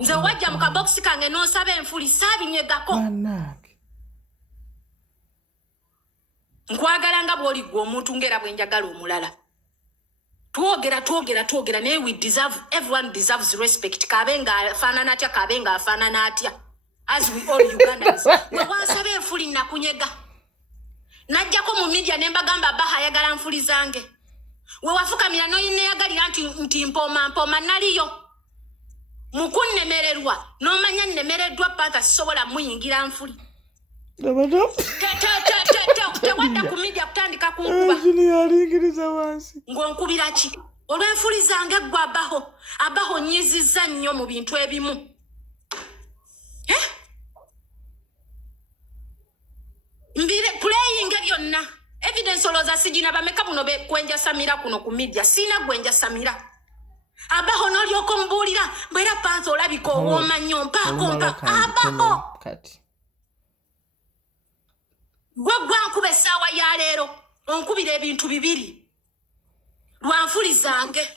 Nze wajja mu kabox kange n'osaba enfuli saabinyegako. Nkwagala nga bw'oli gwe omuntu ng'era bwe njagala omulala. Twogera naye we deserve, everyone deserves respect. Kabenga afaanana atya, kabenga afaanana atya. As we all Ugandans. Gwe wansaba enfuli nakunyega. Najjako mu media ne mbagamba Baha ayagala nfuli zange. We wafukamira n'oyineyagalira nti mpoma naliyo. Mukunnemererwa n'omanya nnemereddwa panther sisobola muyingira nfuli. Tewadda ku media kutandika kunkuba. Ng'onkubira ki? Olw'enfuli zange ggwe Abaho nnyizizza nnyo mu bintu ebimu. Mbire playing byonna. Evidence olooza sigina bameka buno gwenja Samira kuno ku media. Sina gwenja Samira. Abaho n'olyoko mbuulira mbera panther olabika owooma nnyo mpaako. Abaho gwe gwankuba essaawa ya leero onkubira ebintu bibiri lwa nfuli zange.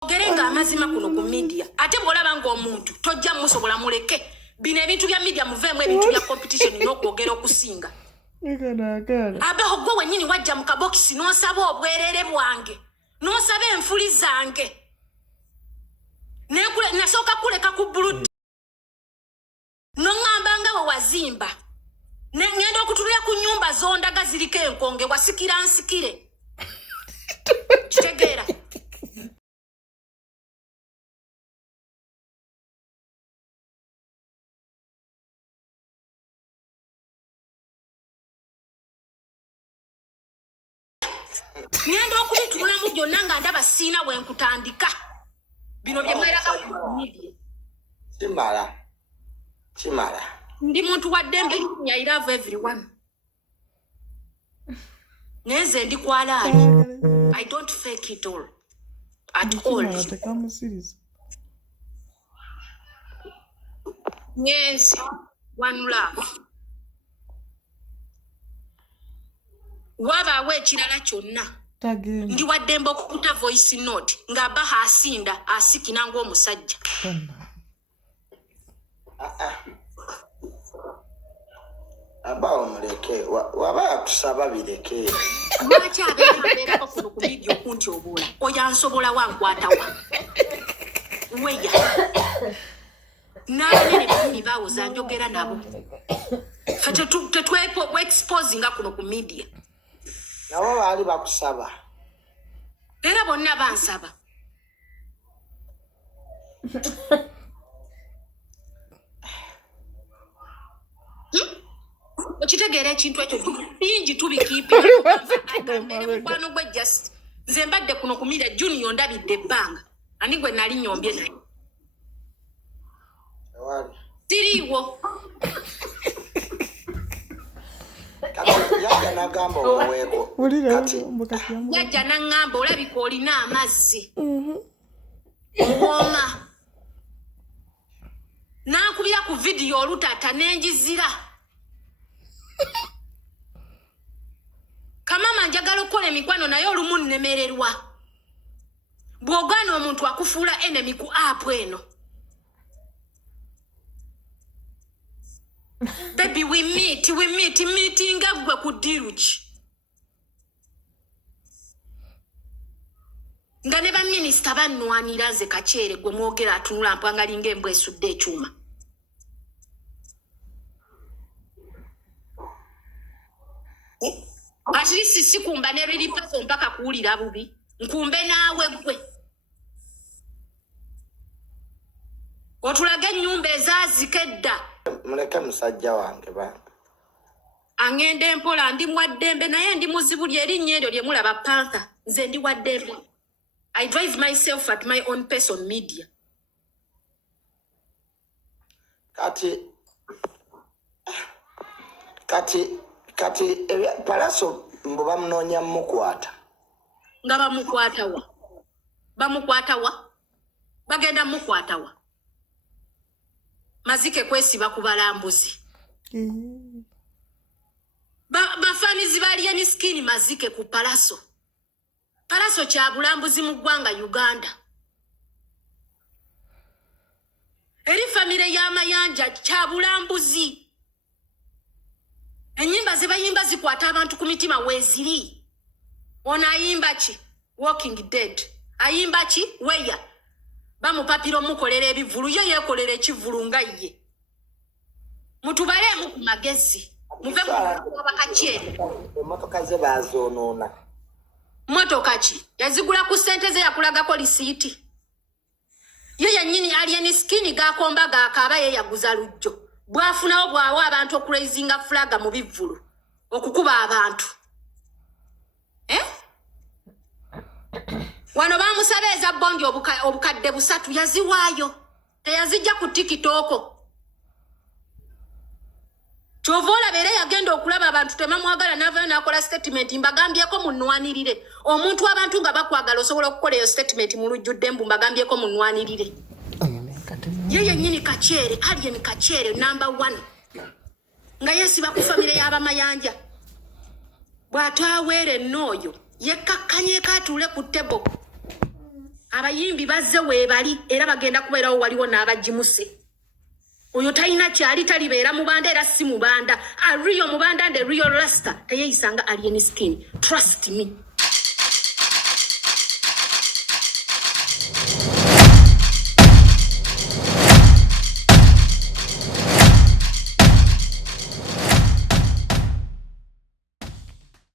Ogerenga amazima kuno ku media ate bw'olaba ng'omuntu tojja musobola muleke bino ebintu bya media muveemu ebintu bya competition n'okwogera okusinga. Abaho gwe wennyini wajja mu kabokisi n'osaba obwereere bwange n'osaba enfuli zange nasooka kuleka ku buludi n'oŋŋamba nga we wazimba ngenda okutulira ku nnyumba zondaga ziriko enkonge wasikira nsikire. Kitegeera ngenda okubitulamu gyonna nga ndaba siina we nkutandika bino bye mweraka ku media. Chimala. Ndi muntu wa dembe I love everyone. Neze ndi kwalaali. I don't fake it all. At all. Yes. One love. Wabaawo ekirala kyonna. Ndi wa dembe okukuta voice note nga Baha asinda asikina ng'omusajja. Abaho muleke waba kusaba bireke. Lwaki abeera kuno ku media okuntyobola oyansobola wankwatawa weya n'abanene banini bawuza njogera nabo tetweexpose nga kuno ku media nabo baali bakusaba era bonna bansaba. Okitegeera ekintu ekyo bingi tubikiipira mukwano gwe just nze mbadde kuno ku media Junior ndabidde ebbanga ani gwe nali nyombye naye siriiwo yajja n'agamba omuweeko yajja n'aŋŋamba olabika olina amazzi owooma n'ankubira ku vidiyo olutata n'enjizira. Kamama njagala okukola emikwano naye olumu nnemererwa. Bw'ogaana omuntu akufuula enemy ku app eno. Baby we meet nga gwe ku diruki. Nga ne baminisita bannwanira nze Kakyere gwe mwogera atunula mpwangalinga embwa esudde ekyuma. Atili sisi kumba ne rili paso mpaka kuwulira bubi. Nkumbe naawe gwe. Otulage ennyumba ezaazikedda. Muleke musajja wange banga. Angende mpola ndi mwaddembe naye ndi muzibu lyerinnya eryo lye mulaba panther. Nze ndi waddembe. I drive myself at my own pace on media. Kati palaso mbo bamunoonya mukwata. Nga bamukwata wa? Bagenda mukwata wa? Mazike kwesiba ku balambuzi. Bafanizi bali eni skini mazike ku palaso. Palaso Kyabulambuzi mu ggwanga Uganda. Eri famire y'amayanja Kyabulambuzi. Enyimba ze bayimba zikwata abantu ku mitima weeziri. Ono ayimba ki? Walking Dead. Ayimba ki? Weya. Bamupapira omukolera ebivulu ye yeekolera ekivulu nga ye. Mutubalemu ku magezi. Muve mu abakakyere. Emmotoka ze bazoonoona. Motoka ki? Yazigula ku ssente ze yakulagako lisiiti. Ye yennyini alien skin gakomba gaakaaba ye yaguza lujjo. Bwafunawo bwawa abantu okuraisinga flaga mu bivulu. Okukuba abantu. Wano bamusabeeza bondi obukadde 3 yaziwaayo. Teyazijja ku TikTok. Chovola bere yagenda okulaba abantu temamwagala navayo nakola statement mbagambyeko munwanirire. Omuntu abantu nga bakwagala osobola okukola eyo statement mu lujjudde mbagambyeko munwanirire. Yeye nyini Kakyere, alien Kakyere number 1. Nga yesiba ku famire y'abamayanja. Bw'atawere noyo yekakkanye katule ku tebo. Abayimbi bazze weebali era bagenda kubeerawo waliwo n'abagimuse. Oyo talina kyali talibeera mubanda era si mubanda. A real mubanda and a real rasta. Teyeyisanga alien skin. Trust me.